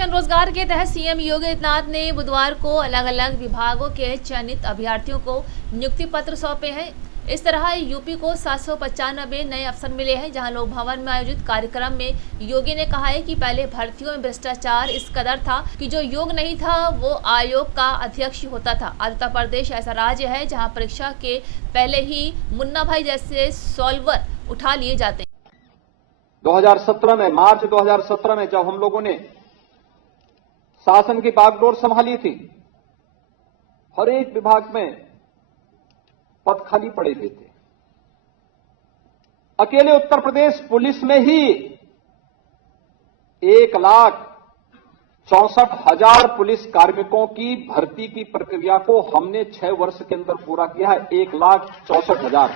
Mission रोजगार के तहत सीएम योगी आदित्यनाथ ने बुधवार को अलग अलग विभागों के चयनित अभ्यर्थियों को नियुक्ति पत्र सौंपे हैं। इस तरह यूपी को 795 नए अवसर मिले हैं, जहां लोक भवन में आयोजित कार्यक्रम में योगी ने कहा है कि पहले भर्तियों में भ्रष्टाचार इस कदर था कि जो योग्य नहीं था वो आयोग का अध्यक्ष ही था। आज उत्तर प्रदेश ऐसा राज्य है जहां परीक्षा के पहले ही मुन्ना भाई जैसे सॉल्वर उठा लिए जाते हैं। 2017 में मार्च 2017 में जब हम लोगों ने शासन की बागडोर संभाली थी, हर एक विभाग में पद खाली पड़े हुए थे। अकेले उत्तर प्रदेश पुलिस में ही 1,64,000 पुलिस कार्मिकों की भर्ती की प्रक्रिया को हमने 6 वर्ष के अंदर पूरा किया है। 1,64,000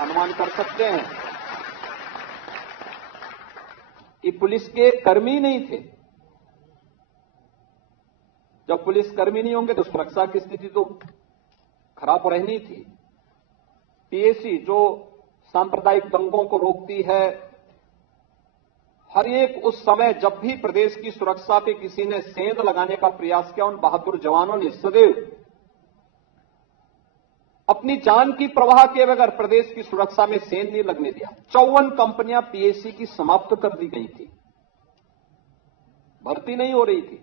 अनुमान कर सकते हैं कि पुलिस के कर्मी नहीं थे। जब पुलिस कर्मी नहीं होंगे तो सुरक्षा की स्थिति तो खराब रहनी थी। पीएसी जो सांप्रदायिक दंगों को रोकती है, हर एक उस समय जब भी प्रदेश की सुरक्षा पे किसी ने सेंध लगाने का प्रयास किया, उन बहादुर जवानों ने सदैव अपनी जान की परवाह किए बगैर प्रदेश की सुरक्षा में सेंध नहीं लगने दिया। 54 कंपनियां पीएसी की समाप्त कर दी गई थी, भर्ती नहीं हो रही थी,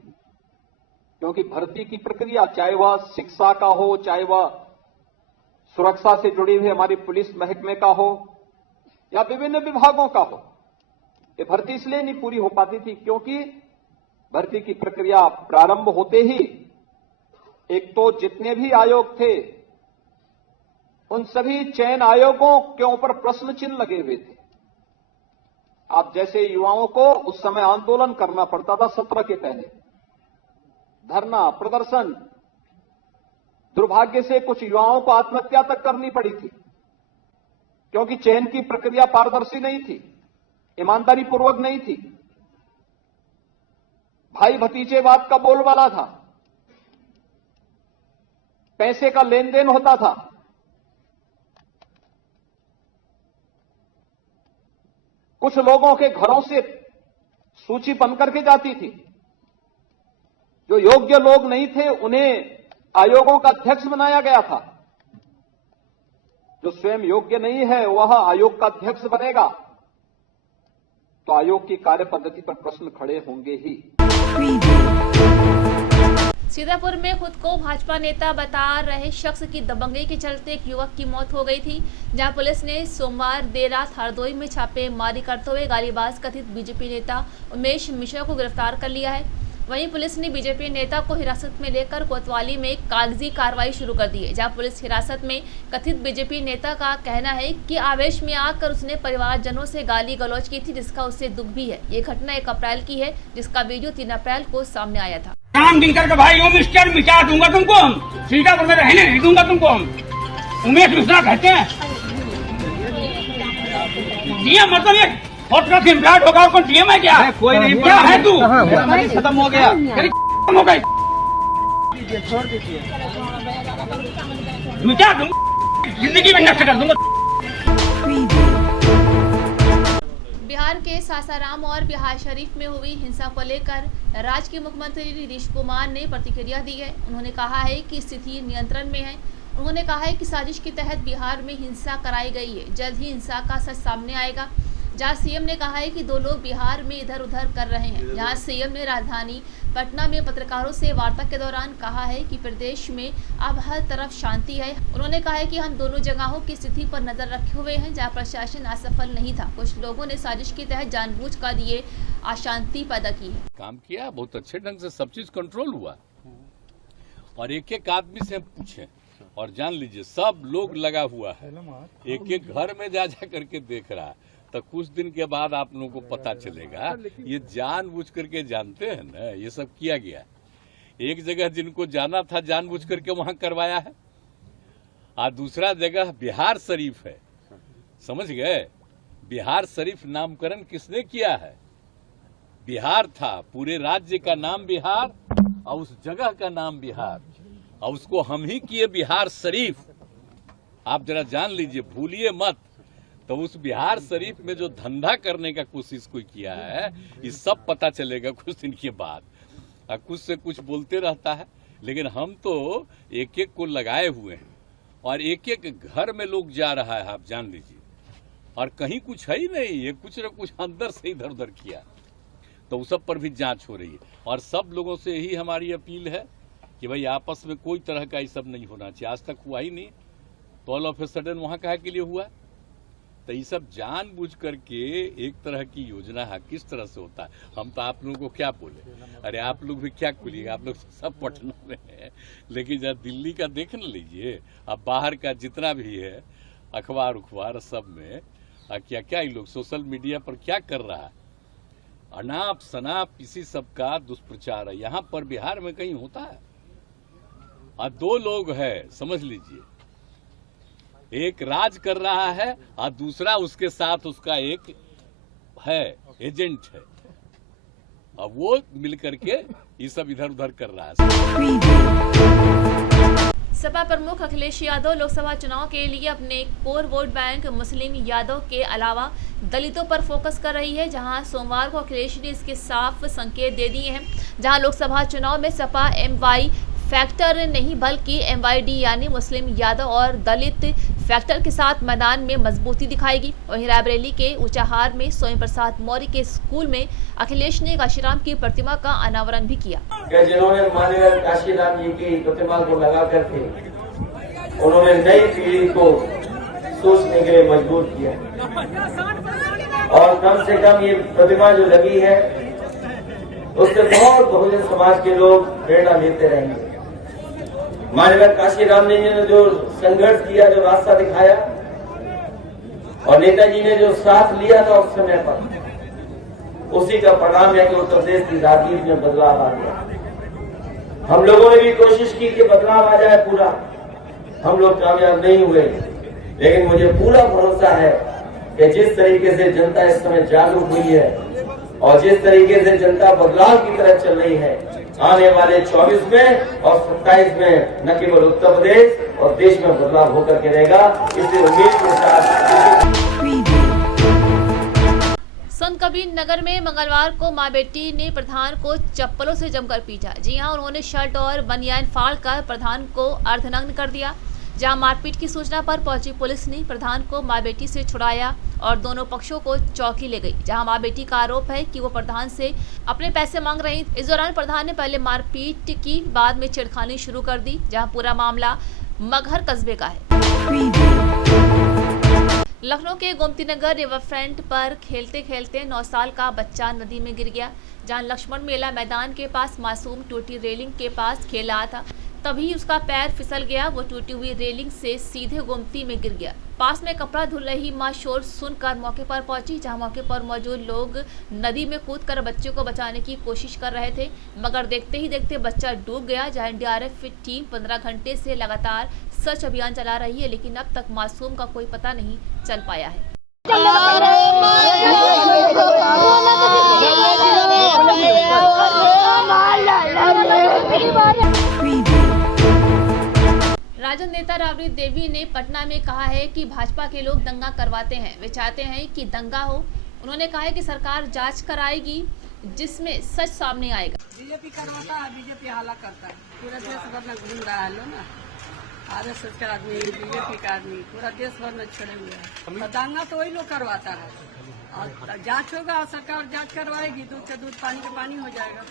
क्योंकि भर्ती की प्रक्रिया चाहे वह शिक्षा का हो, चाहे वह सुरक्षा से जुड़ी हुई हमारी पुलिस महकमे का हो या विभिन्न विभागों का हो, ये भर्ती इसलिए नहीं पूरी हो पाती थी क्योंकि भर्ती की प्रक्रिया प्रारंभ होते ही एक तो जितने भी आयोग थे उन सभी चयन आयोगों के ऊपर प्रश्न चिन्ह लगे हुए थे। आप जैसे युवाओं को उस समय आंदोलन करना पड़ता था, सत्र के पहले धरना प्रदर्शन, दुर्भाग्य से कुछ युवाओं को आत्महत्या तक करनी पड़ी थी क्योंकि चयन की प्रक्रिया पारदर्शी नहीं थी, ईमानदारी पूर्वक नहीं थी, भाई भतीजेवाद का बोलबाला था, पैसे का लेन देन होता था। कुछ लोगों के घरों से सूची बन करके जाती थी, जो योग्य लोग नहीं थे उन्हें आयोगों का अध्यक्ष बनाया गया था। जो स्वयं योग्य नहीं है वह आयोग का अध्यक्ष बनेगा तो आयोग की कार्य पद्धति पर प्रश्न खड़े होंगे ही। सीतापुर में खुद को भाजपा नेता बता रहे शख्स की दबंगई के चलते एक युवक की मौत हो गई थी, जहां पुलिस ने सोमवार देर रात हरदोई में छापेमारी करते हुए गालीबाज कथित बीजेपी नेता उमेश मिश्रा को गिरफ्तार कर लिया है। वहीं पुलिस ने बीजेपी नेता को हिरासत में लेकर कोतवाली में कागजी कार्रवाई शुरू कर दी है, जहां पुलिस हिरासत में कथित बीजेपी नेता का कहना है कि आवेश में आकर उसने परिवारजनों से गाली गलौज की थी, जिसका उससे दुख भी है। ये घटना 1 अप्रैल की है, जिसका वीडियो 3 अप्रैल को सामने आया था। राम दिनकर के भाई ओ मिस्टर मिटा दूंगा तुमको, हम सीतापुर में रहने नहीं दूंगा तुमको, हम उमेश मिश्रा कहते हैं। डीएम मतलब ये होटल की इम्प्लाट होगा और कौन डीएम है क्या? कोई नहीं, क्या है तू? खत्म हो गया, खत्म हो गई, छोड़ दीजिए, मिटा दूंगा, जिंदगी में नष्ट कर दूंगा। बिहार के सासाराम और बिहार शरीफ में हुई हिंसा को लेकर राज्य के मुख्यमंत्री नीतीश कुमार ने प्रतिक्रिया दी है। उन्होंने कहा है कि स्थिति नियंत्रण में है। उन्होंने कहा है कि साजिश के तहत बिहार में हिंसा कराई गई है, जल्द ही हिंसा का सच सामने आएगा। जहां सीएम ने कहा है कि 2 लोग बिहार में इधर उधर कर रहे हैं। जहां सीएम ने राजधानी पटना में पत्रकारों से वार्ता के दौरान कहा है कि प्रदेश में अब हर तरफ शांति है। उन्होंने कहा है कि हम दोनों जगहों की स्थिति पर नजर रखे हुए हैं जहां प्रशासन असफल नहीं था। कुछ लोगों ने साजिश के तहत जानबूझकर ये अशांति पैदा की है। काम किया, बहुत अच्छे ढंग से सब चीज कंट्रोल हुआ और एक आदमी से हम पूछे और जान लीजिए सब लोग लगा हुआ है, एक घर में जा करके देख रहा है, तो कुछ दिन के बाद आप लोगों को पता चलेगा। ये जानबूझ करके जानते हैं ना, ये सब किया गया। एक जगह जिनको जाना था जानबूझ करके वहां करवाया है, और दूसरा जगह बिहार शरीफ है, समझ गए? बिहार शरीफ नामकरण किसने किया है? बिहार था, पूरे राज्य का नाम बिहार और उस जगह का नाम बिहार, और उसको हम ही किए बिहार शरीफ। आप जरा जान लीजिए, भूलिए मत। तो उस बिहार शरीफ में जो धंधा करने का कोशिश कोई किया है, ये सब पता चलेगा कुछ दिन के बाद। कुछ से कुछ बोलते रहता है, लेकिन हम तो एक एक को लगाए हुए हैं और एक एक घर में लोग जा रहा है, आप जान लीजिए। और कहीं कुछ है ही नहीं, ये कुछ न कुछ अंदर से इधर उधर किया, तो उस सब पर भी जांच हो रही है। और सब लोगों से यही हमारी अपील है कि भाई आपस में कोई तरह का ये सब नहीं होना चाहिए। आज तक हुआ ही नहीं, तो ऑल ऑफ ए सडन वहाँ काहे के लिए हुआ? तो ये सब जानबूझ करके एक तरह की योजना है, किस तरह से होता है। हम तो आप लोगों को क्या बोले, अरे आप लोग भी क्या बोलिएगा, आप लोग सब पटना में हैं, लेकिन जब दिल्ली का देख न लीजिए, अब बाहर का जितना भी है अखबार उखबार सब में क्या क्या ये लोग सोशल मीडिया पर क्या कर रहा है, अनाप शनाप इसी सब का दुष्प्रचार है। यहाँ पर बिहार में कहीं होता है? और दो लोग है, समझ लीजिए, एक राज कर रहा है और दूसरा उसके साथ उसका एक है एजेंट है, और वो मिलकर के ये सब इधर उधर कर रहा है। सपा प्रमुख अखिलेश यादव लोकसभा चुनाव के लिए अपने कोर वोट बैंक मुस्लिम यादव के अलावा दलितों पर फोकस कर रही है, जहां सोमवार को अखिलेश ने इसके साफ संकेत दे दिए हैं। जहां लोकसभा चुनाव में सपा एमवाई फैक्टर नहीं बल्कि एमवाईडी यानी मुस्लिम यादव और दलित फैक्टर के साथ मैदान में मजबूती दिखाएगी। वहीं रायबरेली के ऊंचाहार में स्वयं प्रसाद मौर्य के स्कूल में अखिलेश ने काशीराम की प्रतिमा का अनावरण भी किया। जिन्होंने माननीय काशीराम जी की प्रतिमा को लगा करके उन्होंने नई पीढ़ी को सोचने के लिए मजबूर किया, और कम से कम ये प्रतिमा जो लगी है उससे बहुत बहुजन समाज के लोग प्रेरणा लेते रहेंगे। माननीय काशीराम जी ने जो संघर्ष किया, जो रास्ता दिखाया, और नेताजी ने जो साथ लिया था उस समय पर, उसी का परिणाम है कि उत्तर प्रदेश की राजनीति में बदलाव आ गया। हम लोगों ने भी कोशिश की कि बदलाव आ जाए पूरा, हम लोग कामयाब नहीं हुए, लेकिन मुझे पूरा भरोसा है कि जिस तरीके से जनता इस समय जागरूक हुई है और जिस तरीके से जनता बदलाव की तरफ चल रही है, आने वाले 24 में और 27 में न केवल उत्तर प्रदेश और देश में बदलाव होकर के रहेगा। इसलिए उम्मीद के साथ संत कबीर नगर में मंगलवार को मां बेटी ने प्रधान को चप्पलों से जमकर पीटा। जी हां, उन्होंने शर्ट और बनियान फाड़कर प्रधान को अर्धनग्न कर दिया। जहां मारपीट की सूचना पर पहुंची पुलिस ने प्रधान को मां बेटी से छुड़ाया और दोनों पक्षों को चौकी ले गई। जहां मां बेटी का आरोप है कि वो प्रधान से अपने पैसे मांग रही। इस दौरान प्रधान ने पहले मारपीट की, बाद में छेड़खानी शुरू कर दी। जहां पूरा मामला मगहर कस्बे का है। लखनऊ के गोमती नगर रिवर फ्रंट पर खेलते खेलते 9 साल का बच्चा नदी में गिर गया। जहां लक्ष्मण मेला मैदान के पास मासूम टूटी रेलिंग के पास खेल रहा था, तभी उसका पैर फिसल गया। वो टूटी हुई रेलिंग से सीधे गोमती में गिर गया। पास में कपड़ा धुल रही मां शोर सुनकर मौके पर पहुंची। जहां मौके पर मौजूद लोग नदी में कूदकर बच्चे को बचाने की कोशिश कर रहे थे, मगर देखते ही देखते बच्चा डूब गया। जहां एनडीआरएफ टीम 15 घंटे से लगातार सर्च अभियान चला रही है, लेकिन अब तक मासूम का कोई पता नहीं चल पाया है। राजद नेता राबड़ी देवी ने पटना में कहा है कि भाजपा के लोग दंगा करवाते हैं, वे चाहते हैं कि दंगा हो। उन्होंने कहा है कि सरकार जांच कराएगी जिसमें सच सामने आएगा। बीजेपी करवाता है, बीजेपी हाला करता है, पूरा देश भर में घूम रहा है लो ना, आरएसएस का आदमी, बीजेपी का आदमी पूरा देश भर में छोड़े हुए हैं। दंगा तो वही लोग करवाता है, और जांच होगा और सरकार जांच करवाएगी, दूध का दूध पानी का पानी हो जाएगा।